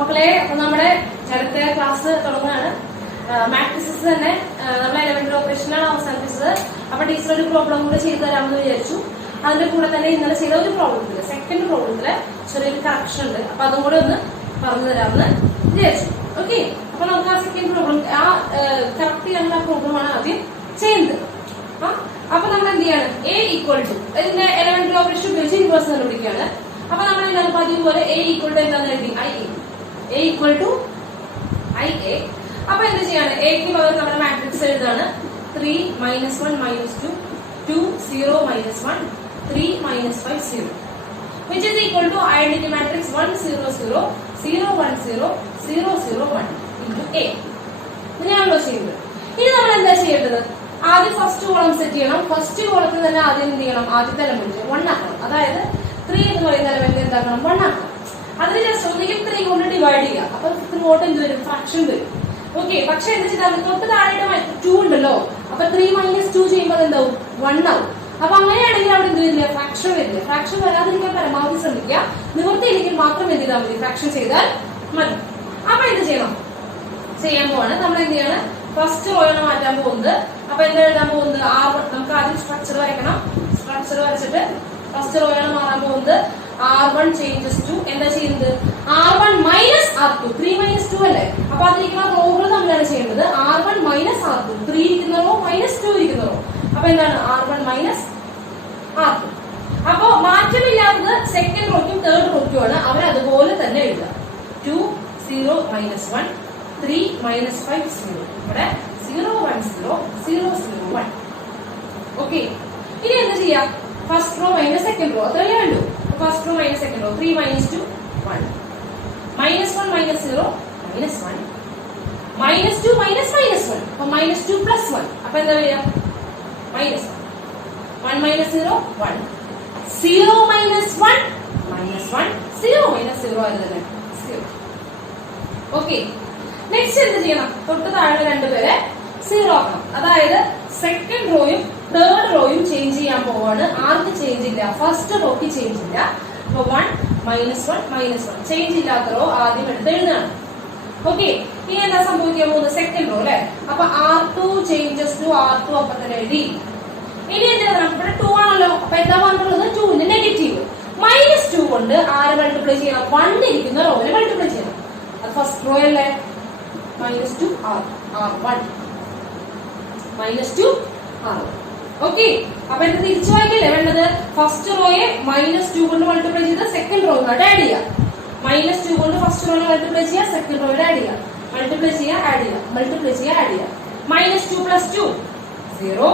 മക്കളെ അപ്പൊ നമ്മുടെ അടുത്ത ക്ലാസ് തുടങ്ങുകയാണ്. മാട്രിക്സസ് തന്നെ നമ്മൾ എലമെന്ററി ഓപ്പറേഷനാണ് അവസാനിപ്പിച്ചത്. അപ്പൊ ടീച്ചർ ഒരു പ്രോബ്ലം കൂടെ ചെയ്തു തരാമെന്ന് വിചാരിച്ചു. അതിന്റെ കൂടെ തന്നെ ഇന്നലെ ചെയ്ത ഒരു പ്രോബ്ലത്തില് സെക്കൻഡ് പ്രോബ്ലത്തില് ചെറിയൊരു കറക്ഷൻ ഉണ്ട്. അപ്പൊ അതും കൂടെ ഒന്ന് പറഞ്ഞു തരാമെന്ന് വിചാരിച്ചു. ഓക്കെ, അപ്പൊ നമുക്ക് ആ സെക്കൻഡ് പ്രോബ്ലം ആ കറക്റ്റ് ചെയ്യാനുള്ള ആ പ്രോബ്ലമാണ് ആദ്യം ചെയ്യുന്നത്. അപ്പൊ നമ്മൾ എന്ത് ചെയ്യാണ്, എ ഈക്വൽ ടു ഇതിന്റെ എലമെന്ററി ഓപ്പറേഷൻ ഉപയോഗിച്ച് ഇൻവേഴ്സ് കണ്ടുപിടിക്കുകയാണ്. അപ്പൊ നമ്മൾ എന്താണ് പതിവ് പോലെ എ ഈക്വൽ ടു എന്താന്ന് എഴുതി, A equal to I A. അപ്പൊ എന്ത് ചെയ്യാണ്, എക്ക് പകരം നമ്മുടെ മാട്രിക്സ് എഴുതാണ് 3 - 1 - 2 2 0 - 1 3 - 5 0 which is equal to identity matrix 1 0 0 0 1 0 0 0 1 into A. ഇങ്ങനെയാണല്ലോ ചെയ്യുന്നത്. ഇനി നമ്മൾ എന്താ ചെയ്യേണ്ടത്, ആദ്യം ഫസ്റ്റ് കോളം സെറ്റ് ചെയ്യണം. ഫസ്റ്റ് കോളത്തിൽ തന്നെ ആദ്യം എന്ത് ചെയ്യണം, ആദ്യത്തെ എലമെന്റ് 1 ആക്കണം. അതായത് 3 എന്ന് പറയുന്ന എലമെന്റ് എന്താക്കണം, 1 ആക്കണം. അതിന് ജസ്റ്റ് ഒന്നുകിൽ 3 കൊണ്ട് ഡിവൈഡ് ചെയ്യുക. അപ്പൊ ഇങ്ങോട്ട് എന്ത് വരും, ഫ്രാക്ഷൻ വരും. ഓക്കെ, പക്ഷെ എന്താ ചെയ്താൽ തൊട്ട് താഴെയായിട്ട് 2 ഉണ്ടല്ലോ. അപ്പൊ 3 - 2 ചെയ്യുമ്പോൾ എന്താവും, 1 ആവും. അപ്പൊ അങ്ങനെയാണെങ്കിൽ അവിടെ എന്ത് വരില്ല, ഫ്രാക്ഷൻ വരില്ല. ഫ്രാക്ഷൻ വരാതിരിക്കാൻ പരമാവധി ശ്രമിക്കുക. നിവൃത്തിയില്ലെങ്കിൽ മാത്രം എന്ത് ചെയ്താൽ മതി, ഫ്രാക്ഷൻ ചെയ്താൽ മതി. അപ്പൊ എന്ത് ചെയ്യണം, ചെയ്യാൻ പോവാണ് നമ്മൾ എന്ത് ചെയ്യാണ്, ഫസ്റ്റ് റോയാണ് മാറ്റാൻ പോകുന്നത്. അപ്പൊ എന്താ എഴുതാൻ പോകുന്നത്, നമുക്ക് ആദ്യം സ്ട്രക്ചർ വരയ്ക്കണം. സ്ട്രക്ചർ വരച്ചിട്ട് ഫസ്റ്റ് റോയാണ് മാറാൻ പോകുന്നത്. R1 ചേഞ്ചസ് ടു എന്താ ചെയ്യുന്നത്, R1 - R2 3 - 2 അല്ലേ. അപ്പൊ അതിരിക്കുന്ന റോകൾ തമ്മിലാണ് ചെയ്യേണ്ടത്. R1 - R2 3 ഇരിക്കുന്ന റോ -2 ഇരിക്കുന്ന റോ. അപ്പൊ എന്താണ് R1 - R2. അപ്പൊ മാറ്റമില്ലാത്തത് സെക്കൻഡ് റോയ്ക്കും തേർഡ് റോയ്ക്കും ആണ്. അവർ അതുപോലെ തന്നെ എഴുതുക. 2 0 - 1 3 - 5 0. ഇവിടെ 0 1 0 0 0 1. ഓക്കെ, ഇനി എന്താ ചെയ്യാ, first row minus second row അത്രയേ ഉള്ളൂ. First row minus second row 3 - 2 1 -1 - 0 -1 -2 -1. അപ്പൊ -2 + 1. അപ്പൊ എന്താ വരിക, -1 1 - 0 1 0 - 1 -1 0 - 0 ആയിരുന്നല്ലേ 0. ഓക്കെ, നെക്സ്റ്റ് എന്ത് ചെയ്യണം, തൊട്ട് താഴെ രണ്ടുപേരെ 0 ആക്കണം. അതായത് സെക്കൻഡ് റോയും തേർഡ് റോയും ചേഞ്ച് ചെയ്യാൻ പോവാണ്. ആർക്ക് ചേഞ്ച് ഇല്ല, ഫസ്റ്റ് റോക്ക് ചേഞ്ച് ഇല്ല. അപ്പൊ 1 - 1 -1 ചേഞ്ച് ഇല്ലാത്ത റോ ആദ്യം എടുത്ത് എഴുതുകയാണ്. ഓക്കെ, ഇനി എന്താ സംഭവിക്കാൻ പോകുന്നത്, സെക്കൻഡ് റോ അല്ലെ. അപ്പൊ R2 ചേഞ്ചസ് ടു R2 അപ്പൊ തന്നെ എഴുതി. ഇനി എന്താ, ഇവിടെ 2 ആണല്ലോ. അപ്പൊ എന്താ പറഞ്ഞിട്ടുള്ളത്, 2ന്റെ നെഗറ്റീവ് -2 കൊണ്ട് ആരെ മൾട്ടിപ്ലൈ ചെയ്യണം, 1 ഇരിക്കുന്ന റോവിനെ മൾട്ടിപ്ലൈ ചെയ്യണം. അത് ഫസ്റ്റ് റോ അല്ലേ, -2 R1 -2 R1. ഓക്കെ, അപ്പൊ എന്താ തിരിച്ചു വായിക്കല്ലേ വേണ്ടത്, ഫസ്റ്റ് റോയെ -2 കൊണ്ട് മൾട്ടിപ്ലൈ ചെയ്ത് സെക്കൻഡ് റോയിലോട്ട് ആഡ് ചെയ്യുക. -2 കൊണ്ട് ഫസ്റ്റ് റോയെ മൾട്ടിപ്ലൈ ചെയ്യുക, സെക്കൻഡ് റോയോട് ആഡ് ചെയ്യുക. മൾട്ടിപ്ലൈ ചെയ്യുക, ആഡ് ചെയ്യുക, മൾട്ടിപ്ലൈ ചെയ്യുക, ആഡ് ചെയ്യുക. -2 + 2 0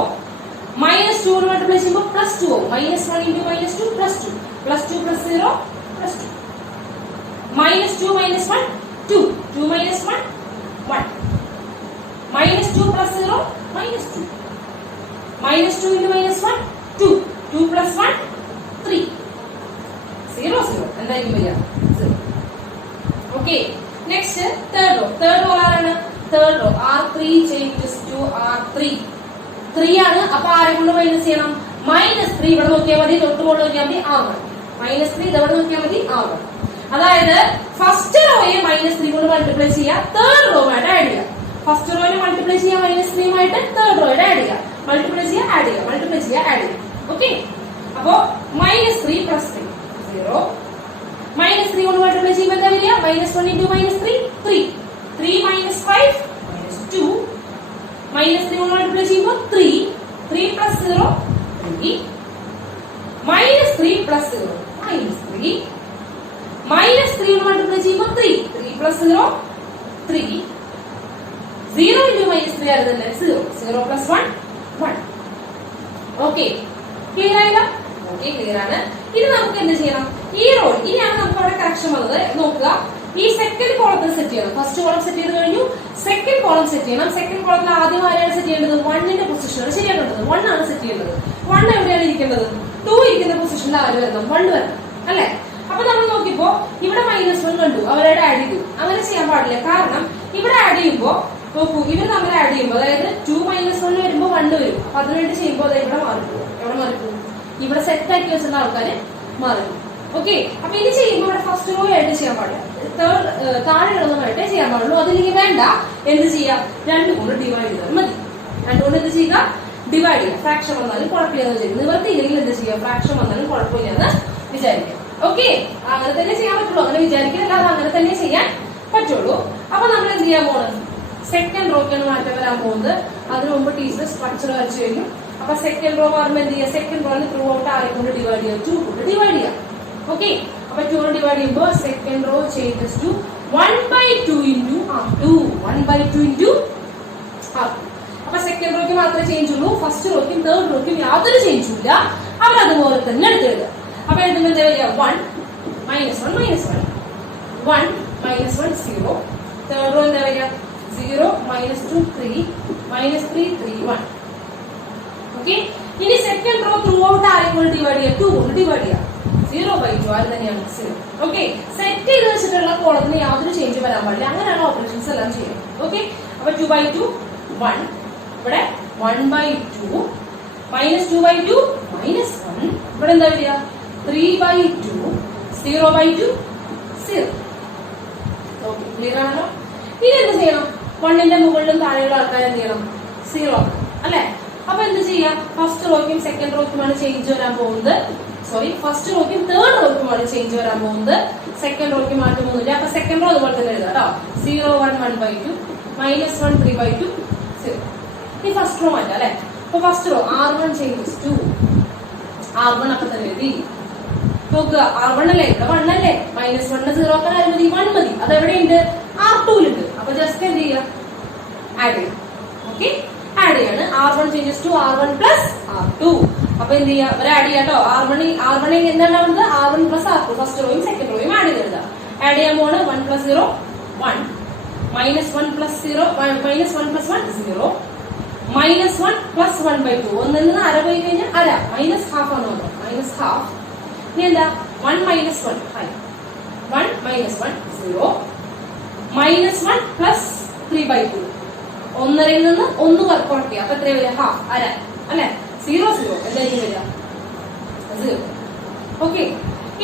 -2 കൊണ്ട് മൾട്ടിപ്ലൈ ചെയ്യുമ്പോൾ +2 ആവും. -1 × -2 +2 +2 + 0 +2 -2 -2 - 1 2 2 - 1 1 -2 + 0 -2 -2 × -1 2 2 + 1 3 0 0 എന്തായിരിക്കും വരിക, 0. Okay, next third row. Third row ആരാണ്, third row R3 changes to R3 3 ആണ്. അപ്പൊ ആരെ കൊണ്ട് മൈനസ് ചെയ്യണം, -3 ഇവിടെ നോക്കിയാൽ മതി, തൊട്ട് കൊണ്ട് നോക്കിയാൽ മതി R1 -3 ഇതവിടെ നോക്കിയാൽ മതി R1. അതായത് ഫസ്റ്റ് റോയെ -3 കൊണ്ട് മൾട്ടിപ്ലൈ ചെയ്യുക, തേർഡ് റോയുമായിട്ട് ആഡ് ചെയ്യുക. ഫസ്റ്റ് റോയെ മൾട്ടിപ്ലൈ ചെയ്യുക -3 ആയിട്ട്, തേർഡ് റോയുടെ ആഡ് ചെയ്യുക, മൾട്ടിപ്ലൈ ചെയ്യുക, ആഡ് ചെയ്യുക, മൾട്ടിപ്ലൈ ചെയ്യുക, ആഡ് ചെയ്യുക. ഓക്കെ, അപ്പോ -3 + 3 0 -3 കൊണ്ട് മൾട്ടിപ്ലൈ ചെയ്യുമ്പോൾ എന്താ വരിക, -1 × -3 3 3 - 5 -2 -3 കൊണ്ട് മൾട്ടിപ്ലൈ ചെയ്യുമ്പോൾ 3 3 + 0 3 -3 + 0 -3 -3 കൊണ്ട് മൾട്ടിപ്ലൈ ചെയ്യുമ്പോൾ 3 3 + 0 3 0 × -3 ആയിരുന്നല്ലേ 0 0 + 1 1. ഓക്കെ, ക്ലിയർ ആയില്ല? ഓക്കെ, ക്ലിയർ ആണ്. ഇനി നമുക്ക് എന്ത് ചെയ്യണം, ഈ റോ ഇനിയാണ് നമുക്ക് അവിടെ കറക്ഷൻ വന്നത്. നോക്കുക, ഈ സെക്കൻഡ് കോളത്തിൽ സെറ്റ് ചെയ്യണം. ഫസ്റ്റ് കോളം സെറ്റ് ചെയ്ത് കഴിഞ്ഞു, സെക്കൻഡ് കോളം സെറ്റ് ചെയ്യണം. സെക്കൻഡ് കോളത്തിൽ ആദ്യം ആരെയാണ് സെറ്റ് ചെയ്യേണ്ടത്, 1ന്റെ പൊസിഷനാണ് ശരിയാക്കേണ്ടത്. 1 ആണ് സെറ്റ് ചെയ്യേണ്ടത്. 1 എവിടെയാണ് ഇരിക്കേണ്ടത്, 2 ഇരിക്കുന്ന പൊസിഷനിൽ ആര് വരണം, 1 വരണം അല്ലെ. അപ്പൊ നമ്മൾ നോക്കിയപ്പോ ഇവിടെ -1 കണ്ടു, അവരോട് ആഡ് ചെയ്തു. അങ്ങനെ ചെയ്യാൻ പാടില്ല. കാരണം ഇവിടെ ആഡ് ചെയ്യുമ്പോ നോക്കൂ, ഇവർ തമ്മിൽ ആഡ് ചെയ്യുമ്പോൾ അതായത് 2 - 1 വരുമ്പോൾ 1 വരും. അപ്പൊ അതിനുവേണ്ടി ചെയ്യുമ്പോൾ ഇവിടെ മാറിപ്പോകും. എവിടെ മാറിപ്പോകും, ഇവിടെ സെറ്റ് ആക്കി വെച്ചിരുന്ന ആൾക്കാര് മാറിപ്പോകും. ഓക്കെ, അപ്പൊ ഇത് ചെയ്യുമ്പോൾ ഇവിടെ ഫസ്റ്റ് റോ ആയിട്ട് ചെയ്യാൻ പാടില്ല, താഴെ ഇടുന്നതായിട്ടേ ചെയ്യാൻ പാടുള്ളൂ. അതിലേക്ക് വേണ്ട എന്ത് ചെയ്യാം, 2 കൊണ്ട് ഡിവൈഡ് ചെയ്താൽ മതി. 2 കൊണ്ട് എന്ത് ചെയ്യുക, ഡിവൈഡ് ചെയ്യുക. ഫ്രാക്ഷൻ വന്നാലും കുഴപ്പമില്ലെന്ന് വിചാരിക്കും. നിവർത്തിയില്ലെങ്കിൽ എന്ത് ചെയ്യാം, ഫ്രാക്ഷൻ വന്നാലും കുഴപ്പമില്ലെന്ന് വിചാരിക്കാം. ഓക്കെ, അങ്ങനെ തന്നെ ചെയ്യാൻ പറ്റുള്ളൂ. അങ്ങനെ വിചാരിക്കുന്നില്ലാതെ അങ്ങനെ തന്നെ ചെയ്യാൻ പറ്റുള്ളൂ. അപ്പൊ നമ്മൾ എന്ത് ചെയ്യാൻ പോകുന്നത്, സെക്കൻഡ് റോക്കാണ് മാറ്റം വരാൻ പോകുന്നത്. അതിനു മുമ്പ് ടീച്ചർ സ്ട്രക്ചർ വരച്ചു കഴിഞ്ഞു. അപ്പൊ സെക്കൻഡ് റോ പറയുമ്പോൾ എന്ത് ചെയ്യുക, സെക്കൻഡ് റോന് ത്രൂ ഔട്ട് ആരെ കൊണ്ട് ഡിവൈഡ് ചെയ്യുക, 2 കൊണ്ട് ഡിവൈഡ് ചെയ്യാം. ഓക്കെ, അപ്പൊ 2 കൊണ്ട് ഡിവൈഡ് ചെയ്യുമ്പോൾ second row changes to 1/2 into R2. 1/2 into R2. അപ്പൊ സെക്കൻഡ് റോയ്ക്ക് മാത്രമേ ചേഞ്ച് ഉള്ളൂ, ഫസ്റ്റ് റോയ്ക്കും തേർഡ് റോയ്ക്കും യാതൊരു ചേഞ്ചും ഇല്ല. അവരതുപോലെ തന്നെ എടുത്തെഴുതുക. അപ്പൊ എഴുതുമ്പോൾ എന്താ വരിക, 1 -1 -1 1 -1 0. തേർഡ് റോ എന്താ വരിക, 0 -2 3 -3 3 1. ഓക്കെ, ഇനി സെക്കൻഡ് റോ ത്രൂ ഔട്ട് ആരെ കൊണ്ട് ഡിവൈഡ് ചെയ്യുക, 2 കൊണ്ട് ഡിവൈഡ് ചെയ്യുക. 0/2 അത് തന്നെയാണ് 0. ഓക്കെ, സെറ്റ് ചെയ്ത് വെച്ചിട്ടുള്ള കോളത്തിന് യാതൊരു ചേഞ്ച് വരാൻ പാടില്ല. അങ്ങനെയുള്ള ഓപ്പറേഷൻസ് എല്ലാം ചെയ്യും. ഓക്കെ, അപ്പൊ 2/2 1, ഇവിടെ 1/2 -2/2 -1, ഇവിടെ എന്താ വരിക 3/2 0/2 0. ഓക്കെ, ക്ലിയർ ആണല്ലോ. ഇനി എന്ത് ചെയ്യണം, 1ന്റെ മുകളിലും താഴെയുള്ള ആൾക്കാർ എന്ത് ചെയ്യണം, 0 അല്ലെ. അപ്പൊ എന്ത് ചെയ്യാം, ഫസ്റ്റ് റോയ്ക്കും സെക്കൻഡ് റോയ്ക്കുമാണ് ചേഞ്ച് വരാൻ പോകുന്നത്. സോറി, ഫസ്റ്റ് റോയ്ക്കും തേർഡ് റോയ്ക്കുമാണ് ചേഞ്ച് വരാൻ പോകുന്നത്. സെക്കൻഡ് റോയ്ക്ക് മാറ്റമൊന്നുമില്ല. അപ്പൊ സെക്കൻഡ് റോ അതുപോലെ തന്നെ എഴുതാം കേട്ടോ. 0 1 1/2 -1 3/2 0. ഈ ഫസ്റ്റ് റോ മാറ്റാം അല്ലെ. അപ്പൊ first row R1 changes to R1 അപ്പൊ തന്നെ എഴുതി നോക്കുക. R1 അല്ലേ, ഇവിടെ 1 അല്ലേ, -1 0 ആക്കാൻ മതി, 1 മതി. അത് എവിടെയുണ്ട്, R2ലുണ്ട്. അപ്പൊ ജസ്റ്റ് എന്ത് ചെയ്യുക, ആഡ് ചെയ്യാം. ഓക്കെ, ആഡ് ചെയ്യാണ്. R1 changes to R1 plus R2. അപ്പൊ എന്ത് ചെയ്യാം, ഒരു ആഡ് ചെയ്യാം കേട്ടോ. R1 എന്താണ്ടാവുന്നത്, R1 പ്ലസ് R2. ഫസ്റ്റ് റോയും സെക്കൻഡ് റോയും ആഡ് ചെയ്ത് എഴുതാം. ആഡ് ചെയ്യാൻ പോണ് 1 + 0 1 -1 + 0 -1 + 1 0 -1 + 1/2. 1 നിന്ന് അര പോയി കഴിഞ്ഞാൽ അര, -½ ആണ് വന്നത്, -½ ഇനി എന്താ 1 - 1 1 -1 0 -1 + 3/2. 1.5 നിന്ന് 1 കുറയ്ക്കുക. അപ്പൊ എത്ര വരിക, ഹാഫ്, അര അല്ലെ. 0 0 എന്തായിരിക്കും വരിക, 0. ഓക്കെ,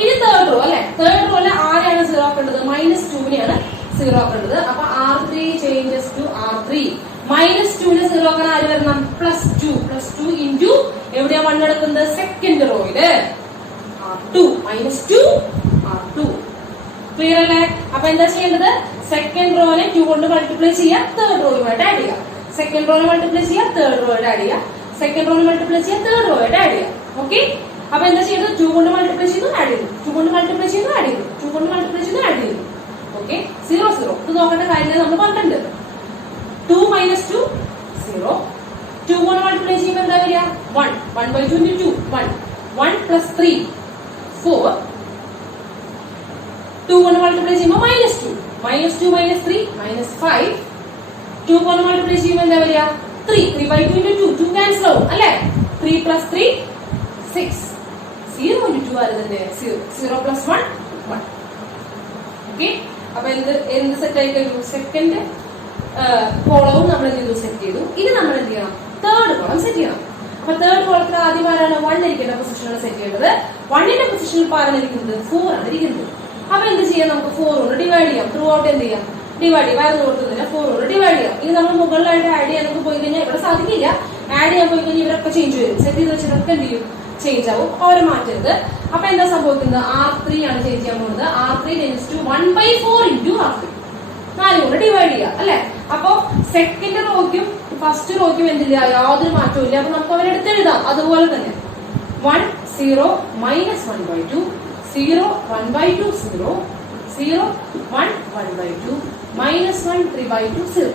ഇനി തേർഡ് റോ അല്ലെ. തേർഡ് റോയില് ആരെയാണ് 0 ആക്കേണ്ടത്, -2നെയാണ് 0 ആക്കേണ്ടത്. അപ്പൊ R3 ചേഞ്ചസ് ടു R3. -2ന് 0 ആക്കാൻ ആര് വരണം, +2 ഇൻറ്റു എവിടെയാ 1 എടുക്കുന്നത്, സെക്കൻഡ് റോയില് R2 -2 R2. ക്ലിയർ അല്ലേ. അപ്പൊ എന്താ ചെയ്യേണ്ടത്, സെക്കൻഡ് റോനെ 2 കൊണ്ട് മൾട്ടിപ്ലൈ ചെയ്യുക, തേർഡ് റോയുമായിട്ട് ആഡ് ചെയ്യുക. സെക്കൻഡ് റോനെ മൾട്ടിപ്ലൈ ചെയ്യുക, തേർഡ് റോയായിട്ട് ആഡ് ചെയ്യുക. സെക്കൻഡ് റോനെ മൾട്ടിപ്ലൈ ചെയ്യുക, തേർഡ് റോയായിട്ട് ആഡ് ചെയ്യുക. ഓക്കെ, അപ്പൊ എന്താ ചെയ്യുന്നത്, 2 കൊണ്ട് മൾട്ടിപ്ലൈ ചെയ്യുന്നു, ആഡ് ചെയ്തു, 2 കൊണ്ട് മൾട്ടിപ്ലൈ ചെയ്യുന്നു, ആഡ് ചെയ്തു, 2 കൊണ്ട് മൾട്ടിപ്ലൈ ചെയ്യുന്നു, ആഡ് ചെയ്തു. ഓക്കെ, 0 0. ഇത് നോക്കേണ്ട കാര്യങ്ങൾ നമ്മൾ പറഞ്ഞിട്ടുണ്ട്. 2 - 2 0. 2 കൊണ്ട് മൾട്ടിപ്ലൈ ചെയ്യുമ്പോൾ എന്താ വരിക, 1 1/2 into 2 1 1 + 3 4. 2 കൊണ്ട് മൾട്ടിപ്ലൈ ചെയ്യുമ്പോൾ -2 -2 - 3 -5. 2 കൊണ്ട് മൾട്ടിപ്ലൈ ചെയ്യുമ്പോൾ എന്താ വരിക, 3 3/2 into 2 2 ക്യാൻസൽ ആവും അല്ലെ. 3 + 3 6 0 into 2 ആയിരുന്നല്ലേ, 0 + 1 1. ഓക്കെ, അപ്പൊ എന്ത് സെറ്റ് ആയി കഴിഞ്ഞു, സെക്കൻഡ് കോളവും നമ്മൾ എന്ത് ചെയ്തു, സെറ്റ് ചെയ്തു. ഇനി നമ്മൾ എന്ത് ചെയ്യണം, തേർഡ് കോളം സെറ്റ് ചെയ്യണം. അപ്പൊ തേർഡ് കോളത്തിൽ ആദ്യം ആരാണ് 1 ഇരിക്കേണ്ട പൊസിഷനാണ് സെറ്റ് ചെയ്യേണ്ടത്. 1ന്റെ പൊസിഷനിൽ ആരാണ് ഇരിക്കുന്നത്, 4 ആണ് ഇരിക്കുന്നത്. അപ്പൊ എന്ത് ചെയ്യാം, നമുക്ക് 4 കൊണ്ട് ഡിവൈഡ് ചെയ്യാം. ത്രൂ ഔട്ട് എന്ത് ചെയ്യാം, ഡിവൈഡ് ചെയ്യാം. വേറെ ഓർത്തുന്നില്ല, 4 കൊണ്ട് ഡിവൈഡ് ചെയ്യാം. ഇനി നമ്മൾ മുകളിലായിട്ട് ആഡ് ചെയ്യാനൊക്കെ പോയി കഴിഞ്ഞാൽ ഇവിടെ സാധിക്കില്ല. ആഡ് ചെയ്യാൻ പോയി കഴിഞ്ഞാൽ ഇവരൊക്കെ ചേഞ്ച് വരും. സെറ്റ് ചെയ്ത് വെച്ചിട്ടൊക്കെ എന്ത് ചെയ്യും, ചേഞ്ച് ആവും. ഓരോ മാറ്റരുത്. അപ്പൊ എന്താ സംഭവിക്കുന്നത്, R3 ആണ് ചേഞ്ച് ചെയ്യാൻ പോകുന്നത്. R3 changes to 1/4 into R3. 4 കൊണ്ട് ഡിവൈഡ് ചെയ്യാം അല്ലെ. അപ്പൊ സെക്കൻഡ് റോയ്ക്കും ഫസ്റ്റ് റോയ്ക്കും എന്തില്ല, യാതൊരു മാറ്റവും ഇല്ല. അപ്പൊ നമുക്ക് അവരെടുത്ത് എഴുതാം അതുപോലെ തന്നെ. 1 0 -1/2 0 1/2 0 0 1 1/2 -1 3/2 0.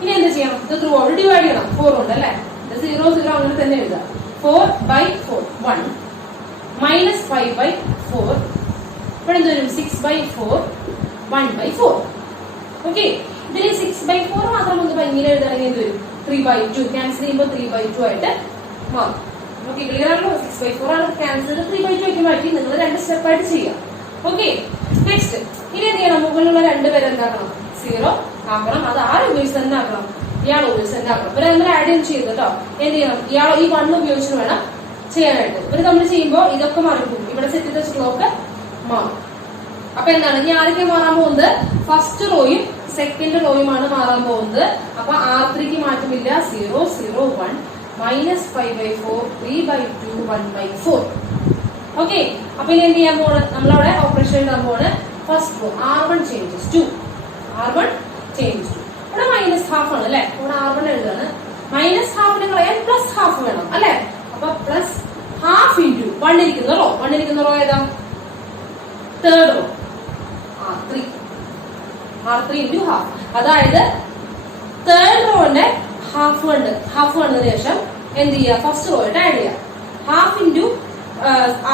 ഇനി എന്ത് ചെയ്യണം, ഇത് ത്രൂ ഔട്ട് ഡിവൈഡ് ചെയ്യണം 4 കൊണ്ട് അല്ലെ. 0 0 അങ്ങനെ തന്നെ എഴുതാം. 4/4 1 -5/4. ഇവിടെ എന്ത് വരും, 6/4 1/4. ഓക്കെ, ഇതിൽ 6/4 മാത്രം ഒന്ന് ഭംഗിയിൽ എഴുതാണെങ്കിൽ എന്ത് വരും, 3/2. ക്യാൻസൽ ചെയ്യുമ്പോൾ 3/2 ആയിട്ട് മാറും. ഓക്കെ, ക്ലിയർ ആണല്ലോ. 6/4 ആണ് ക്യാൻസൽ, 3/2 ആയിട്ട് മാറ്റി നിങ്ങൾ 2 സ്റ്റെപ്പായിട്ട് ചെയ്യാം. ഓക്കെ, നെക്സ്റ്റ് ഇനി എന്ത് ചെയ്യണം, മുകളിലുള്ള 2 പേര് എന്താക്കണം, 0 ആക്കണം. അത് ആരും ഉപയോഗിച്ച് തന്നെ ആക്കണം, ഇയാൾ ഉപയോഗിച്ച് തന്നെ ആക്കണം. ഇവരെ നമ്മൾ ആഡ് ചെയ്ത് ചെയ്തു കേട്ടോ. എന്ത് ചെയ്യണം, ഇയാൾ ഈ 1 ഉപയോഗിച്ച് വേണം ചെയ്യാനായിട്ട്. ഇവര് നമ്മൾ ചെയ്യുമ്പോൾ ഇതൊക്കെ മാറിപ്പോകും. ഇവിടെ സെറ്റ് ചെയ്ത വെച്ചിട്ടുള്ളതൊക്കെ മാറും. അപ്പൊ എന്താണ് ഇനി ആരൊക്കെ മാറാൻ പോകുന്നത്? ഫസ്റ്റ് റോയും സെക്കൻഡ് റോയുമാണ് മാറാൻ പോകുന്നത്. അപ്പൊ R3ക്ക് മാറ്റമില്ല. 0 0 1 -5/4 3/2 1/4. ഓക്കെ, അപ്പൊ ഇനി എന്ത് ചെയ്യാൻ പോണ്? നമ്മളവിടെ ഓപ്പറേഷൻ എഴുതാൻ പോണ്. First row R1 changes to R1 changes to. ഇവിടെ -1/2 ആണ് അല്ലെ. ഇവിടെ R1 എഴുതാണ്. -1/2 കളയാൻ +1/2 വേണം അല്ലെ. അപ്പൊ +1/2 ഇൻറ്റു 1 ഇരിക്കുന്ന റോ. 1 ഇരിക്കുന്ന റോ ഏതാ? Third row R3 into 1/2. അതായത് തേർഡ് റോന്റെ ഹാഫ് വന്നതിന് ശേഷം എന്ത് ചെയ്യുക? ഫസ്റ്റ് റോയിട്ട് ആഡ് ചെയ്യുക. 1/2 ഇൻറ്റു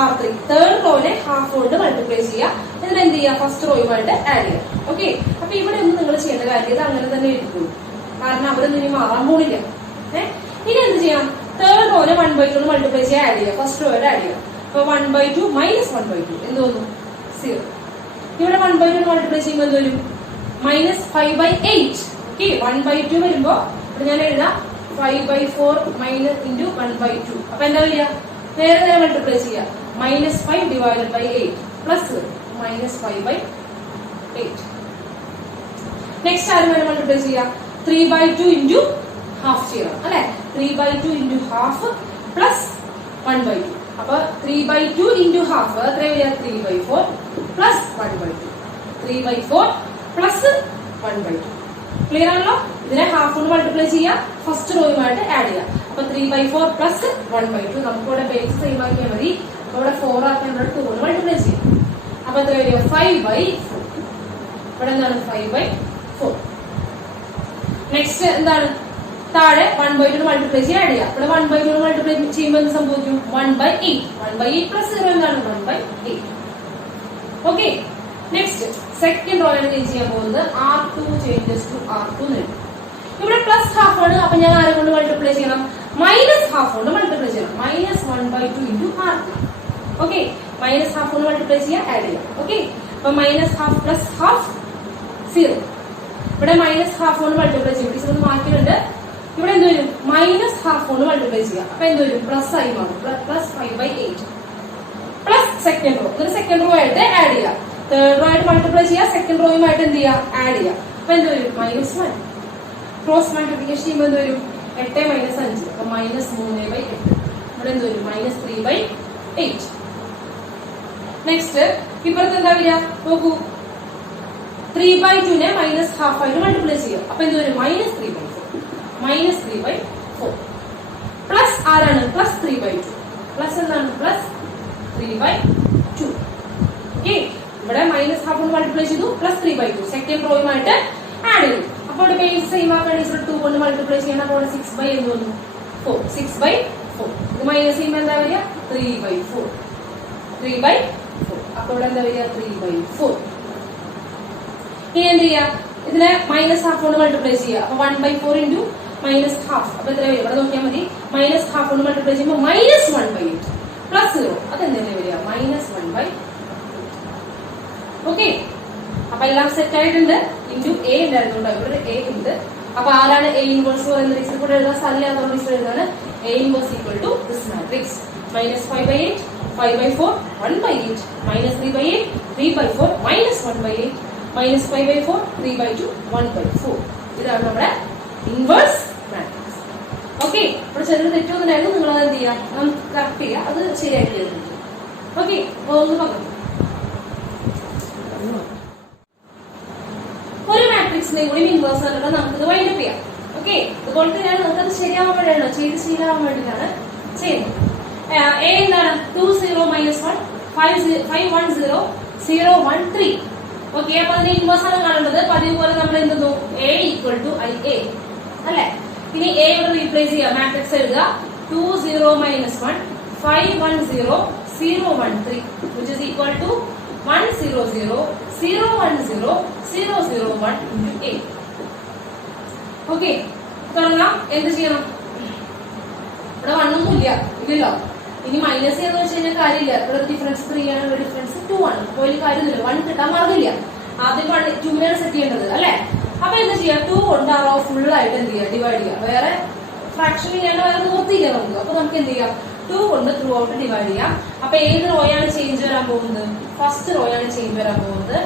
R3 തേർഡ് റോനെ ഹാഫ് കൊണ്ട് മൾട്ടിപ്ലൈ ചെയ്യുക. എന്നിട്ട് എന്ത് ചെയ്യുക? ഫസ്റ്റ് റോയുമായിട്ട് ആഡ് ചെയ്യുക. ഓക്കെ, അപ്പൊ ഇവിടെ ഒന്നും നിങ്ങൾ ചെയ്യേണ്ട കാര്യം ഇത് അങ്ങനെ തന്നെ ഇരിക്കുള്ളൂ. കാരണം അവരൊന്നും ഇനി മാറാൻ പോണില്ല. ഇനി എന്ത് ചെയ്യാം? തേർഡ് റോനെ 1/2 മൾട്ടിപ്ലൈ ചെയ്യാൻ ആഡ് ചെയ്യുക. ഫസ്റ്റ് റോയുടെ ആഡ് ചെയ്യുക. അപ്പൊ 1/2 - 1/2 എന്ത് തോന്നും? 0. ഇവിടെ 1/2 മൾട്ടിപ്ലൈ ചെയ്യുമ്പോൾ എന്ത് വരും? -5/8. ഓക്കെ, 1/2 വരുമ്പോ ഇവിടെ ഞാൻ എഴുതാം 5/4 ഇൻറ്റു 1/2. അപ്പൊ എന്താ വരിക? നേരെ നേരെ മൾട്ടിപ്ലൈ ചെയ്യുക. -5 ഡിവൈഡഡ് ബൈ 8 പ്ലസ് -5/8. നെക്സ്റ്റ് ആരും വരെ മൾട്ടിപ്ലൈ ചെയ്യുക. 3/2 ഇൻറ്റു 1/2 ചെയ്യണം അല്ലെ. 3/2 ഇൻറ്റു 1/2 പ്ലസ് 1/2. അപ്പൊ 3/2 ഇൻറ്റു 1/2 എത്ര വരിക? 3/4 പ്ലസ് 1/2. 3/4 പ്ലസ് 1/2. ക്ലിയർ ആണല്ലോ? ഇതിനെ ഹാഫ് കൊണ്ട് മൾട്ടിപ്ലൈ ചെയ്യുക. ഫസ്റ്റ് റോയുമായിട്ട് ആഡ് ചെയ്യുക. അപ്പൊ 3/4 പ്ലസ് 1/2. നമുക്ക് ഇവിടെ ബേസ് സെയിം ആക്കിയാൽ മതി. അപ്പൊ ഇവിടെ 4 ആക്കാൻ ഇവിടെ 2 കൊണ്ട് മൾട്ടിപ്ലൈ ചെയ്യും. അപ്പൊ എത്ര വരിക? 5/4. ഇവിടെ എന്താണ്? 5/4. നെക്സ്റ്റ് എന്താണ്? താഴെ 1/2 മൾട്ടിപ്ലൈ ചെയ്യാൻ ആഡ് ചെയ്യുക. ഇവിടെ 1/2 മൾട്ടിപ്ലൈ ചെയ്യുമ്പോൾ എന്ത് സംഭവിക്കും? 1/8. 1/8 പ്ലസ് 0 എന്താണ്? 1/8. ഓക്കെ, നെക്സ്റ്റ് സെക്കൻഡ് റോയാണ് ചേഞ്ച് ചെയ്യാൻ പോകുന്നത്. R2 ചേഞ്ചസ് ടു R2 നേടും. ഇവിടെ +1/2 ആണ്. അപ്പൊ ഞാൻ ആരെ കൊണ്ട് മൾട്ടിപ്ലൈ ചെയ്യണം? -1/2 കൊണ്ട് മൾട്ടിപ്ലൈ ചെയ്യണം. -1/2 ഇൻറ്റു R3. ഓക്കെ, -1/2 കൊണ്ട് മൾട്ടിപ്ലൈ ചെയ്യാൻ ആഡ് ചെയ്യാം. ഓക്കെ, അപ്പൊ -1/2 പ്ലസ് 1/2 0. ഇവിടെ -1/2 കൊണ്ട് മൾട്ടിപ്ലൈ ചെയ്യും. ടീച്ചർ ഒന്ന് മാറ്റിയിട്ടുണ്ട്. ഇവിടെ എന്ത് വരും? -1/2 കൊണ്ട് മൾട്ടിപ്ലൈ ചെയ്യാം. അപ്പൊ എന്ത് വരും? പ്ലസ് ആയി മാറും. +5/8 പ്ലസ് സെക്കൻഡ് റോ. എന്നിട്ട് സെക്കൻഡ് റോ ആയിട്ട് ആഡ് ചെയ്യാം. തേർഡ് റോ ആയിട്ട് മൾട്ടിപ്ലൈ ചെയ്യുക. സെക്കൻഡ് റോയുമായിട്ട് എന്ത് ചെയ്യുക? ആഡ് ചെയ്യുക. അപ്പൊ എന്ത് വരും? -1. ക്രോസ് മൾട്ടിപ്ലിക്കേഷൻ ചെയ്യുമ്പോൾ എന്ത് വരും? 8 - 5. അപ്പൊ -3/8. ഇവിടെ എന്ത് വരും? -3/8. നെക്സ്റ്റ് ഇപ്പുറത്ത് എന്താ വരിക? നോക്കൂ, 3/2നെ -1/2 ആയിട്ട് മൾട്ടിപ്ലൈ ചെയ്യുക. അപ്പൊ എന്ത് വരും? -3/4 പ്ലസ് ആരാണ്? +3/2. പ്ലസ് എന്താണ്? +3/2. ഓക്കെ, ഇവിടെ -1/2 കൊണ്ട് മൾട്ടിപ്ലൈ ചെയ്തു. +3/2 സെക്കൻഡ് റോയുമായിട്ട് ആഡ് ചെയ്തു. അപ്പോൾ ഇവിടെ ബേസ് സെയിം ആക്കാൻ 2 കൊണ്ട് മൾട്ടിപ്ലൈ ചെയ്യണം. അപ്പോൾ 6/4 എന്ത് വന്നു? 4. 6/4. ഇത് മൈനസ് ചെയ്യുമ്പോൾ എന്താ വരിക? 3/4. 3/4. അപ്പോൾ ഇവിടെ എന്താ വരിക? 3/4. ഇനി എന്ത് ചെയ്യുക? ഇതിനെ -1/2 കൊണ്ട് മൾട്ടിപ്ലൈ ചെയ്യുക. അപ്പൊ 1/4 ഇൻറ്റു -1/2. അപ്പൊ എത്ര വരും? ഇവിടെ നോക്കിയാൽ മതി. -1/2 കൊണ്ട് മൾട്ടിപ്ലൈ ചെയ്യുമ്പോൾ -1/8 പ്ലസ് 0. അതെന്തെങ്കിലും വരിക? -1/8. ഓക്കെ, അപ്പൊ എല്ലാം സെറ്റ് ആയിട്ടുണ്ട്. ഇൻറ്റു A ഉണ്ടായിരുന്നു. ഇവിടെ A ഉണ്ട്. അപ്പൊ ആരാണ് A ഇൻവേഴ്സ് പറയുന്നത്? ടീച്ചർ കൂടെ എഴുതാൻ സ്ഥലമില്ലാത്ത ടീച്ചർ എഴുതാണ്. A inverse equal to this matrix. -5/8 5/4 1/8 -3/8 3/4 -1/8 -5/4 3/2 1/4. ഇതാണ് നമ്മുടെ ഇൻവേഴ്സ് മാട്രിക്സ്. ഓക്കെ, ഇവിടെ ചെറിയ തെറ്റൊന്നുണ്ടായിരുന്നു. നിങ്ങൾ അത് എന്ത് ചെയ്യുക? കറക്റ്റ് ചെയ്യുക. അത് ശരിയായിട്ട് എഴുതുന്നു. ഓക്കെ, ഒന്ന് പറഞ്ഞു. ഒരു മാട്രിക്സിനെ കൂടി ഇൻവേഴ്സ് ആയിട്ട് നമുക്കിത് വൈൻഡപ്പ് ചെയ്യാം. ഓക്കെ, അതുപോലെ തന്നെയാണ് നമുക്കത് ശരിയാവാൻ വേണ്ടിയാണ് ചെയ്ത് ശരിയാവാൻ വേണ്ടിയിട്ടാണ് ചെയ്യുന്നത്. A എന്താണ്? 2 0 - 1 5 1 0 0 1 3. ഓക്കെ, അപ്പൊ അതിന്റെ ഇൻവേഴ്സ് ആണ് കാണേണ്ടത്. പതിവ് പോലെ നമ്മൾ എന്ത് ചെയ്തു? A = IA അല്ലെ. ഇനി A ഇവിടെ റീപ്ലേസ് ചെയ്യുക. മാട്രിക്സ് എഴുതുക. 2 0 - 1 5 1 0 0 1 3 which is equal to 1 0 0 0 1 0 0 0 1 into A. Okay, തുടങ്ങാം. എന്ത് ചെയ്യണം? ഇവിടെ 1 ഒന്നും ഇല്ലല്ലോ. ഇനി മൈനസ് ചെയ്യാന്ന് വെച്ച് കഴിഞ്ഞാൽ കാര്യമില്ല. ഇവിടെ ഡിഫറൻസ് 3 ആണ്, ഇവിടെ ഡിഫറൻസ് 2 ആണ്. അപ്പോൾ ഒരു കാര്യമൊന്നുമില്ല. 1 കിട്ടാൻ മാർഗമില്ല. ആദ്യം 2 സെറ്റ് ചെയ്യേണ്ടത് അല്ലെ. അപ്പൊ എന്താ ചെയ്യാ? 2 കൊണ്ട് ഫുൾ ആയിട്ട് എന്ത് ചെയ്യുക? ഡിവൈഡ് ചെയ്യുക. വേറെ ഫ്രാക്ഷൻ ചെയ്യാണ്ട് വേറെ നിവർത്തിയില്ല നമുക്ക്. അപ്പൊ നമുക്ക് എന്ത് ചെയ്യാം? 2 കൊണ്ട് ത്രൂ ഔട്ട് ഡിവൈഡ് ചെയ്യാം. അപ്പൊ ഏത് റോയാണ് ചേഞ്ച് വരാൻ പോകുന്നത്? ഫസ്റ്റ് റോയാണ് ചേഞ്ച് വരാൻ പോകുന്നത്.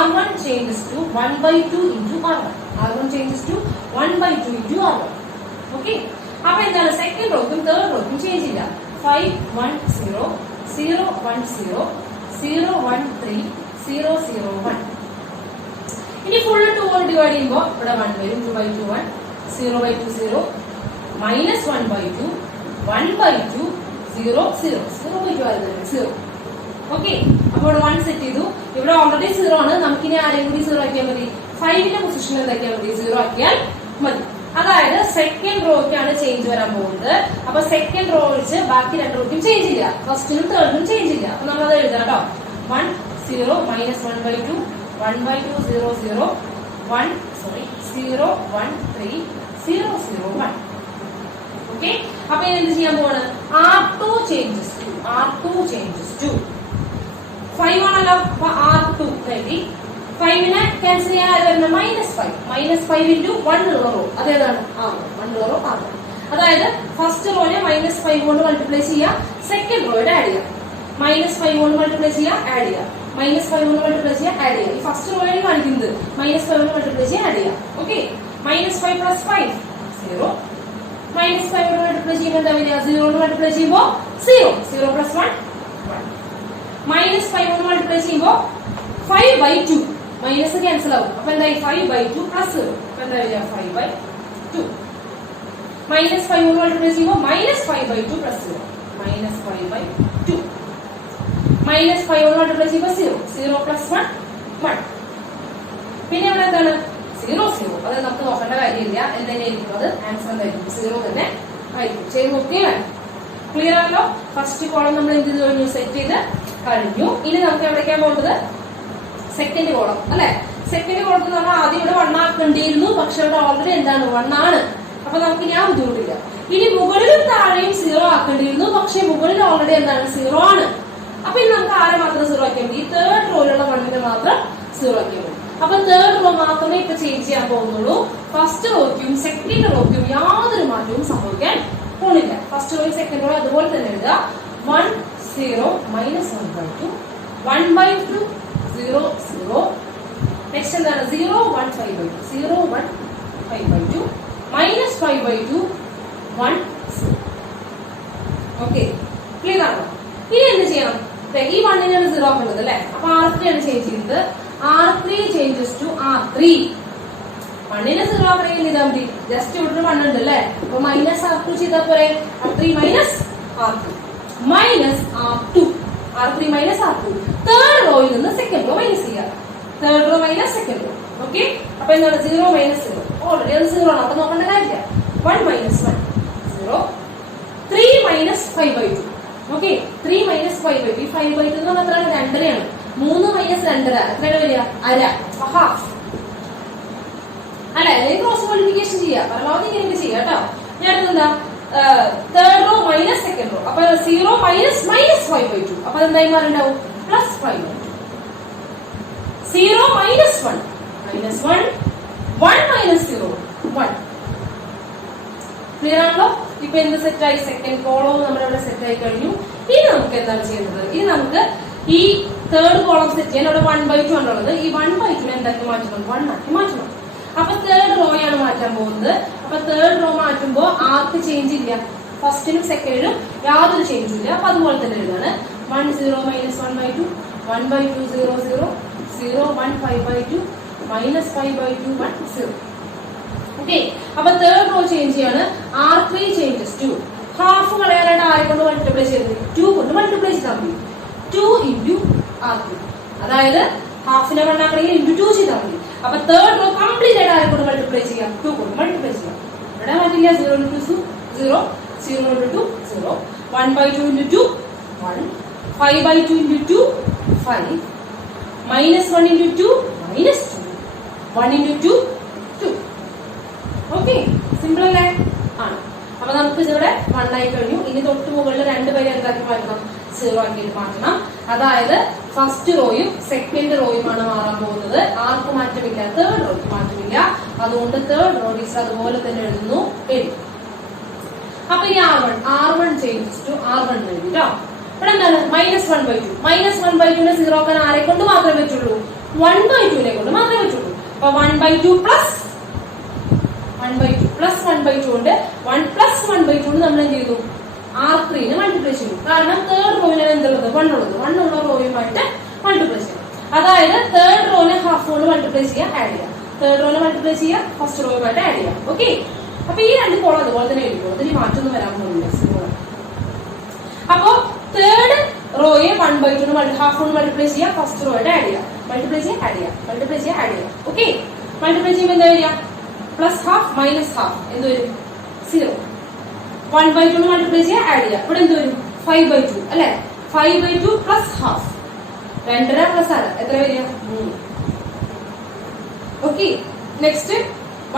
R1 changes to 1/2 into R1. R1 changes to 1/2 into R1. Okay, അപ്പൊ എന്താണ് സെക്കൻഡ് റോക്കും തേർഡ് റോക്കും ചേഞ്ച് ഇല്ല. 5 1 0 0 1 0 0 1 3 0 0 1. ഇനി ഫുള്ള് 2 കൊണ്ട് ഡിവൈഡ് ചെയ്യുമ്പോൾ ഇവിടെ 1 വരും. 2/2 1 0/2 0 minus 1/2 1/2 0 0 0/2 ആയിരുന്നു 0. ഓക്കെ, അപ്പോൾ 1 സെറ്റ് ചെയ്തു. ഇവിടെ ഓൾറെഡി 0 ആണ്. നമുക്കിനി ആരെയും കൂടി 0 ആക്കിയാൽ മതി. 5ന്റെ പൊസിഷൻ എന്താക്കിയാൽ മതി? 0 ആക്കിയാൽ മതി. അതായത് സെക്കൻഡ് റോയ്ക്കാണ് ചേഞ്ച് വരാൻ പോകുന്നത്. അപ്പൊ സെക്കൻഡ് റോ ഒഴിച്ച് ബാക്കി രണ്ട് റോയ്ക്കും ചേഞ്ച് ഇല്ല. ഫസ്റ്റിനും തേർഡിനും ചേഞ്ച് ഇല്ല. അപ്പൊ നമ്മൾ അത് എഴുതാം കേട്ടോ. 1 0 minus 1/2 1/2 0 0 1 0 1 3 0 0 1. ഓക്കെ, അപ്പൊ ഇനി എന്ത് ചെയ്യാൻ പോവാണ്? R2 changes to 5 ആണല്ലോ. അപ്പൊ R2 എഴുതി. 5നെ ക്യാൻസൽ ചെയ്യാൻ -5 ഇൻറ്റു 1 ഉള്ള റോ അതേതാണ്? R1 ഉള്ള റോ R1. അതായത് ഫസ്റ്റ് റോനെ -5 കൊണ്ട് മൾട്ടിപ്ലൈ ചെയ്യാം, സെക്കൻഡ് റോയുടെ ആഡ് ചെയ്യാം. -5 കൊണ്ട് മൾട്ടിപ്ലൈ ചെയ്യാം, ആഡ് ചെയ്യാം. -5 കൊണ്ട് മൾട്ടിപ്ലൈ ചെയ്യാം, ആഡ് ചെയ്യാം. ഈ ഫസ്റ്റ് റോയാണ് കാണിക്കുന്നത്. -5 കൊണ്ട് മൾട്ടിപ്ലൈ ചെയ്യാൻ, ആഡ് ചെയ്യാം. ഓക്കെ, -5 + 5 0. -5 കൊണ്ട് മൾട്ടിപ്ലൈ ചെയ്യുമ്പോൾ എന്താ വരിക? 0 കൊണ്ട് മൾട്ടിപ്ലൈ ചെയ്യുമ്പോൾ 0 0 + 1 1. -5 കൊണ്ട് മൾട്ടിപ്ലൈ ചെയ്യുമ്പോൾ 5/2 മൈനസ് ക്യാൻസൽ ആവും. അപ്പൊ എന്തായി? 5/2 + 0. അപ്പൊ എന്താ വരിക? 5/2. -5 കൊണ്ട് മൾട്ടിപ്ലൈ ചെയ്യുമ്പോൾ -5/2 + 0 -5/2. -5 കൊണ്ട് മൾട്ടിപ്ലൈ ചെയ്യുമ്പോൾ 0 0 + 1 1. പിന്നെ ഇവിടെ എന്താണ്? 0 0. അത് നമുക്ക് നോക്കേണ്ട കാര്യമില്ല. എന്തെങ്കിലും അത് ആൻസർ എന്തായിരിക്കും? 0 തന്നെ ആയിരിക്കും. ചെയ്ത് നോക്കിയേ വേണം. ക്ലിയർ ആണല്ലോ? ഫസ്റ്റ് കോളം നമ്മൾ എന്ത് ചെയ്ത് കഴിഞ്ഞു? സെറ്റ് ചെയ്ത് കഴിഞ്ഞു. ഇനി നമുക്ക് എവിടേക്കാണ് പോകേണ്ടത്? സെക്കൻഡ് കോളം അല്ലെ? സെക്കൻഡ് കോളത്തിൽ നമ്മൾ ആദ്യം ഇവിടെ 1 ആക്കേണ്ടിയിരുന്നു. പക്ഷെ ഇവിടെ ഓൾറെഡി എന്താണ്? 1 ആണ്. അപ്പൊ നമുക്ക് ഞാൻ ബുദ്ധിമുട്ടില്ല. ഇനി മുകളിലും താഴെയും 0 ആക്കേണ്ടിയിരുന്നു. പക്ഷെ മുകളിൽ ഓൾറെഡി എന്താണ്? 0 ആണ്. അപ്പൊ ഇനി നമുക്ക് ആരെ മാത്രം 0 ആക്കിയാൽ മതി? തേർഡ് റോയിലുള്ള 1നെ മാത്രം 0 ആക്കിയാൽ മതി. അപ്പൊ തേർഡ് റോ മാത്രമേ ഇപ്പൊ ചേഞ്ച് ചെയ്യാൻ പോകുന്നുള്ളൂ. ഫസ്റ്റ് റോയ്ക്കും സെക്കൻഡ് റോയ്ക്കും യാതൊരു മാറ്റവും സംഭവിക്കാൻ പോണില്ല. ഫസ്റ്റ് റോയും സെക്കൻഡ് റോയും അതുപോലെ തന്നെ എഴുതുക. 1 0 -1/2 1/2 0 0. നെക്സ്റ്റ് എന്താണ്? 0 1 5/2 0 1 5/2 -5/2 1 0. ഓക്കെ, ക്ലിയർ ആണോ? ഇനി എന്ത് ചെയ്യണം? ഈ 1നെയാണ് 0 ആക്കുന്നത് അല്ലെ? അപ്പൊ R3 ആണ് ചേഞ്ച് ചെയ്യുന്നത്. R3 changes to R3. 1നെ 0 ആക്കണമെങ്കിൽ ചെയ്താൽ മതി. ജസ്റ്റ് ഇവിടെ 1 ഉണ്ട് അല്ലെ? അപ്പൊ -R2 ചെയ്താൽ പോരെ? R3 -R2 -R2 R3 -R2. Third റോയിൽ നിന്ന് സെക്കൻഡ് റോ മൈനസ് ചെയ്യുക. Third row minus second row. Okay, അപ്പൊ എന്താണ്? 0 - 0. ഓൾറെഡി അത് 0 ആണ്. അപ്പൊ നോക്കേണ്ട കാര്യമില്ല. 1 - 1 0. 3 - 5/2. ഓക്കെ, 3 - 5/2. ഈ 5/2 എന്ന് പറഞ്ഞാൽ എത്രയാണ്? 2.5 ആണ്. 3 - 2.5 എത്രയാണ് വരിക? അര, ഹാഫ് അല്ലെ? ക്രോസ് മൾട്ടിപ്ലിക്കേഷൻ ചെയ്യാം. പരമാവധി ഇങ്ങനെ ചെയ്യാം കേട്ടോ. ഞാൻ എന്താ? Third row minus second row. അപ്പൊ 0 -5/2. അപ്പൊ എന്തായി മാറുണ്ടാവും? +5/2. 0 - 1 -1 1 - 0 1. ക്ലിയർ ആണല്ലോ? ഇപ്പൊ എന്ത് സെറ്റായി? സെക്കൻഡ് കോളം നമ്മളിവിടെ സെറ്റ് ആയി കഴിഞ്ഞു. ഇനി നമുക്ക് എന്താണ് ചെയ്യുന്നത്? ഇനി നമുക്ക് ഈ തേർഡ് കോളം സെറ്റ് ചെയ്യാൻ അവിടെ 1/2 ആണുള്ളത്. ഈ 1/2 എന്താക്കി മാറ്റണം? 1 ആക്കി മാറ്റണം. അപ്പൊ തേർഡ് റോയാണ് മാറ്റാൻ പോകുന്നത്. അപ്പൊ തേർഡ് റോ മാറ്റുമ്പോൾ ആർക്ക് ചേഞ്ച് ഇല്ല. ഫസ്റ്റിനും സെക്കൻഡിനും യാതൊരു ചേഞ്ചും ഇല്ല. അപ്പൊ അതുപോലെ തന്നെ എഴുതാണ്. 1 0 -1/2 1/2 0 0 0 1 5/2 -5/2 1 0. ഓക്കെ, അപ്പൊ തേർഡ് റോ ചേഞ്ച് ചെയ്യാണ്. R3 changes to ഹാഫ് കളയാനായിട്ട് ആരെ കൊണ്ട് മൾട്ടിപ്ലൈ ചെയ്തത്? 2 കൊണ്ട് മൾട്ടിപ്ലൈ ചെയ്താൽ മതി. 2 into R3. അതായത് ഹാഫിനെ 1 ആക്കണമെങ്കിൽ into 2 ചെയ്താൽ മതി. അപ്പൊ തേർഡ് റോ കംപ്ലീറ്റ് ആയിട്ട് ആരെ കൊണ്ട് മൾട്ടിപ്ലൈ ചെയ്യാം? 2 കൊണ്ട് മൾട്ടിപ്ലൈ ചെയ്യാം. ഇവിടെ മാറ്റില്ല. 0 into 2 0 0 into 2 0 1/2 into 2 1 5/2 into 2 5 -1 into 2 -2 1 into 2 2. Okay, simple അല്ലേ? ആണ്. അപ്പൊ നമുക്ക് ഇവിടെ 1 ആയി കഴിഞ്ഞു. ഇനി തൊട്ട് മുകളിൽ 2 പേരെ എന്താക്കി മാറ്റണം? 0 ആക്കിയിട്ട് മാറ്റണം. അതായത് ഫസ്റ്റ് റോയും സെക്കൻഡ് റോയുമാണ് മാറാൻ പോകുന്നത്. ആർക്ക് മാറ്റമില്ല? തേർഡ് റോയ്ക്ക് മാറ്റമില്ല. അതുകൊണ്ട് തേർഡ് റോ ടീച്ചർ അതുപോലെ തന്നെ എഴുതുന്നു. അപ്പൊ ഇനി R1 ചേഞ്ചസ് ടു R1 എഴുതി കേട്ടോ. ഇവിടെ എന്താണ് -1/2. -1/2 സീറോ ആക്കാൻ ആരെ കൊണ്ട് മാത്രമേ പറ്റുള്ളൂ? 1/2 കൊണ്ട് മാത്രമേ പറ്റുള്ളൂ. അപ്പൊ 1/2 പ്ലസ് 1/2 പ്ലസ് 1/2 കൊണ്ട് 1 പ്ലസ് 1/2 കൊണ്ട് നമ്മൾ എന്ത് ചെയ്തു? R3 മൾട്ടിപ്ലൈ ചെയ്യും. കാരണം തേർഡ് റോയിലാണ് എന്തുള്ളത്? 1 ഉള്ളത്. 1 ഉള്ള റോയുമായിട്ട് മൾട്ടിപ്ലൈ ചെയ്യും. അതായത് തേർഡ് റോനെ ഹാഫ് കൊണ്ട് മൾട്ടിപ്ലൈ ചെയ്യാം, ആഡ് ചെയ്യാം. തേർഡ് റോനെ മൾട്ടിപ്ലൈ ചെയ്യാം, ഫസ്റ്റ് റോയുമായിട്ട് ആഡ് ചെയ്യാം. ഓക്കെ, അപ്പൊ ഈ രണ്ട് കോളം അതുപോലെ തന്നെ എഴുതിക്കോളൂ. അതിന് മാറ്റൊന്നും വരാൻ പോകുന്നില്ല. അപ്പോ തേർഡ് റോയെ 1/2 ഹാഫ് കൊണ്ട് മൾട്ടിപ്ലൈ ചെയ്യാം, ഫസ്റ്റ് റോയായിട്ട് ആഡ് ചെയ്യാം. മൾട്ടിപ്ലൈ ചെയ്യാം, ആഡ് ചെയ്യാം. മൾട്ടിപ്ലൈ ചെയ്യാം, ആഡ് ചെയ്യാം. ഓക്കെ, മൾട്ടിപ്ലൈ ചെയ്യുമ്പോൾ എന്താ വരിക? പ്ലസ് ഹാഫ് മൈനസ് ഹാഫ് എന്ത് വരും? 0. 1/2 മൾട്ടിപ്ലൈ ചെയ്യാം, ആഡ് ചെയ്യാം. ഇവിടെ എന്ത് വരും? 5/2 അല്ലെ? 5/2 പ്ലസ് ഹാഫ് 2.5 പ്ലസ് ആണ് എത്ര വരിക? 3. ഓക്കെ, നെക്സ്റ്റ്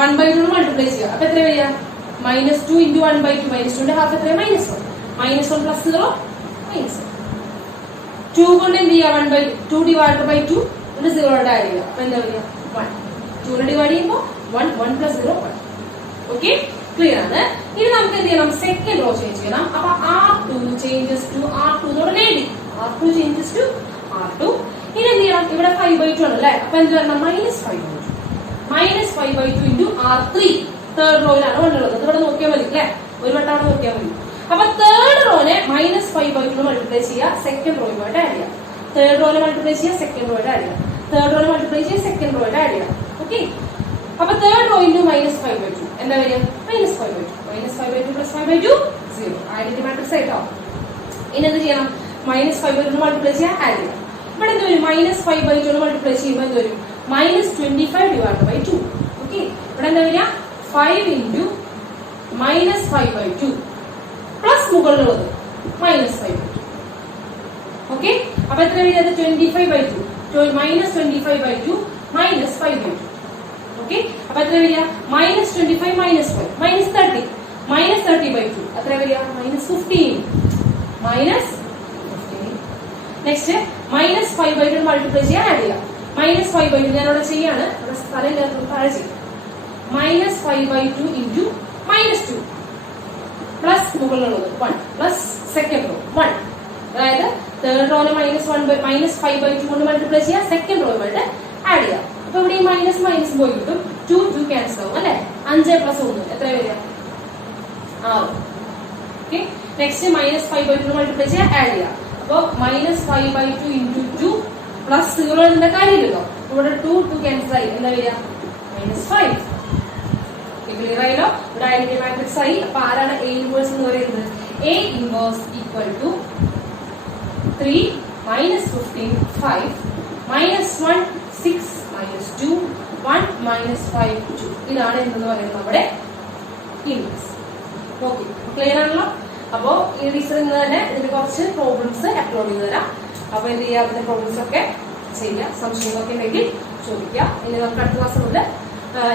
1/2 മൾട്ടിപ്ലൈ ചെയ്യുക. അപ്പൊ എത്ര വരിക? -2 × 1/2. -2 ഹാഫ് എത്ര? -1. -1 പ്ലസ് 0 -1. 2 കൊണ്ട് എന്ത് ചെയ്യുക? 1/2 ഡിവൈഡ് ബൈ 2 കൊണ്ട് 0 ആഡ് ചെയ്യുക. അപ്പൊ എന്താ വരിക? 1. 2 ഡിവൈഡ് ചെയ്യുമ്പോൾ 1 പ്ലസ് 0 1. ഓക്കെ, ക്ലിയർ ആണ്. ഇനി നമുക്ക് എന്ത് ചെയ്യണം? സെക്കൻഡ് റോ ചേഞ്ച് ചെയ്യണം. അപ്പൊ R2 ചേഞ്ചസ് ടു R2 എന്നോട് എഴുതി. R2 changes to R2. ഇനി എന്ത് ചെയ്യണം? ഇവിടെ 5/2 ആണ് അല്ലെ? അപ്പൊ എന്ത് വരണം? -5/2. -5/2 ഇൻറ്റു R3. തേർഡ് റോയിലാണ് വന്നുള്ളത്. ഇവിടെ നോക്കിയാൽ മതി അല്ലെ? ഒരു വട്ടം അവിടെ നോക്കിയാൽ മതി. അപ്പൊ തേർഡ് റോനെ -5/2 മൾട്ടിപ്ലൈ ചെയ്യുക, സെക്കൻഡ് റോയുമായിട്ട് ആഡ് ചെയ്യാം. തേർഡ് റോനെ മൾട്ടിപ്ലൈ ചെയ്യുക, സെക്കൻഡ് റോയുടെ ആഡ് ചെയ്യാം. തേർഡ് റോനെ മൾട്ടിപ്ലൈ ചെയ്യുക, സെക്കൻഡ് റോയുടെ ആഡ് ചെയ്യാം. ഓക്കെ, അപ്പൊ തേർഡ് റോ ഇൻറ്റു -5/2 എന്താ വരിക? -5/2. -5/2 പ്ലസ് 5/2 0. ഐഡന്റിറ്റി മാട്രിക്സ് ആയിട്ടോ. ഇനി എന്ത് ചെയ്യണം? -5/2 മൾട്ടിപ്ലൈ ചെയ്യാൻ, ആഡ് ചെയ്യാം. ഇവിടെ എന്ത് വരും? -5/2 മൾട്ടിപ്ലൈ ചെയ്യുമ്പോൾ എന്ത് വരും? -25 ഡിവൈഡ് ബൈ 2. ഓക്കെ, ഇവിടെ എന്താ വരിക? 5 ഇൻറ്റു -5/2 പ്ലസ് മുകളിലുള്ളത് -5/2. ഓക്കെ, അപ്പൊ എത്ര വരിക? 25/2 -25/2 -5/2. ഓക്കെ, അപ്പൊ എത്ര വരിക? -25 -5 -30 -30/2 എത്ര വരിക? -15. നെക്സ്റ്റ് -5/2 മൾട്ടിപ്ലൈ ചെയ്യാൻ, ആഡ് ചെയ്യാം. -5/2 ഞാൻ ഇവിടെ ചെയ്യാണ്. ഇവിടെ സ്ഥലം ഇല്ലാത്തത് താഴെ ചെയ്യും. -5/2 ഇൻറ്റു -2 പ്ലസ് മുകളിലുള്ളത് 1 പ്ലസ് സെക്കൻഡ് റോ 1. അതായത് തേർഡ് റോനെ -5/2 കൊണ്ട് മൾട്ടിപ്ലൈ ചെയ്യാം, സെക്കൻഡ് റോയുമായിട്ട് ആഡ് ചെയ്യാം. അപ്പൊ ഇവിടെ ഈ മൈനസ് പോയി കിട്ടും. 2 ക്യാൻസൽ ആവും അല്ലെ? 5 പ്ലസ് 1 എത്ര വരിക? 6. ഓക്കെ, നെക്സ്റ്റ് -5/2 മൾട്ടിപ്ലൈ ചെയ്യാൻ, ആഡ് ചെയ്യാം. അപ്പൊ -5/2 ഇൻറ്റു 2 പ്ലസ് 0 ഇതിന്റെ കാര്യമില്ലല്ലോ. ഇവിടെ 2 ക്യാൻസൽ ആയി. എന്താ വരിക? -5. ക്ലിയർ ആയല്ലോ? ഇവിടെ ഐഡന്റിറ്റി മാട്രിക്സ് ആയി. അപ്പൊ ആരാണ് A ഇൻവേഴ്സ് എന്ന് പറയുന്നത്? A inverse equal to 3 -15 5 -1 6 -2 1 -5 2. ഇതാണ് എന്തെന്ന് പറയുന്നത് നമ്മുടെ ഇൻവേഴ്സ്. ഓക്കെ, ക്ലിയർ ആണല്ലോ? അപ്പോ ഈ ടീച്ചർ ഇന്ന് തന്നെ ഇതിന് കുറച്ച് പ്രോബ്ലംസ് അപ്ലോഡ് ചെയ്ത് തരാം. അപ്പൊ എന്ത് ചെയ്യുക? അതിന്റെ പ്രോബ്ലംസ് ഒക്കെ ചെയ്യുക. സംശയങ്ങളൊക്കെ ഉണ്ടെങ്കിൽ ചോദിക്കുക. ഇനി നമുക്ക് അടുത്ത ക്ലാസ് മുതൽ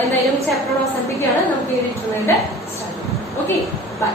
എന്തായാലും ചാപ്റ്റർ അവസാനിപ്പിക്കുകയാണ്. നമുക്ക് ഈ ട്യൂട്ടോറിയലിന്റെ സ്റ്റാർട്ട്. Okay, by.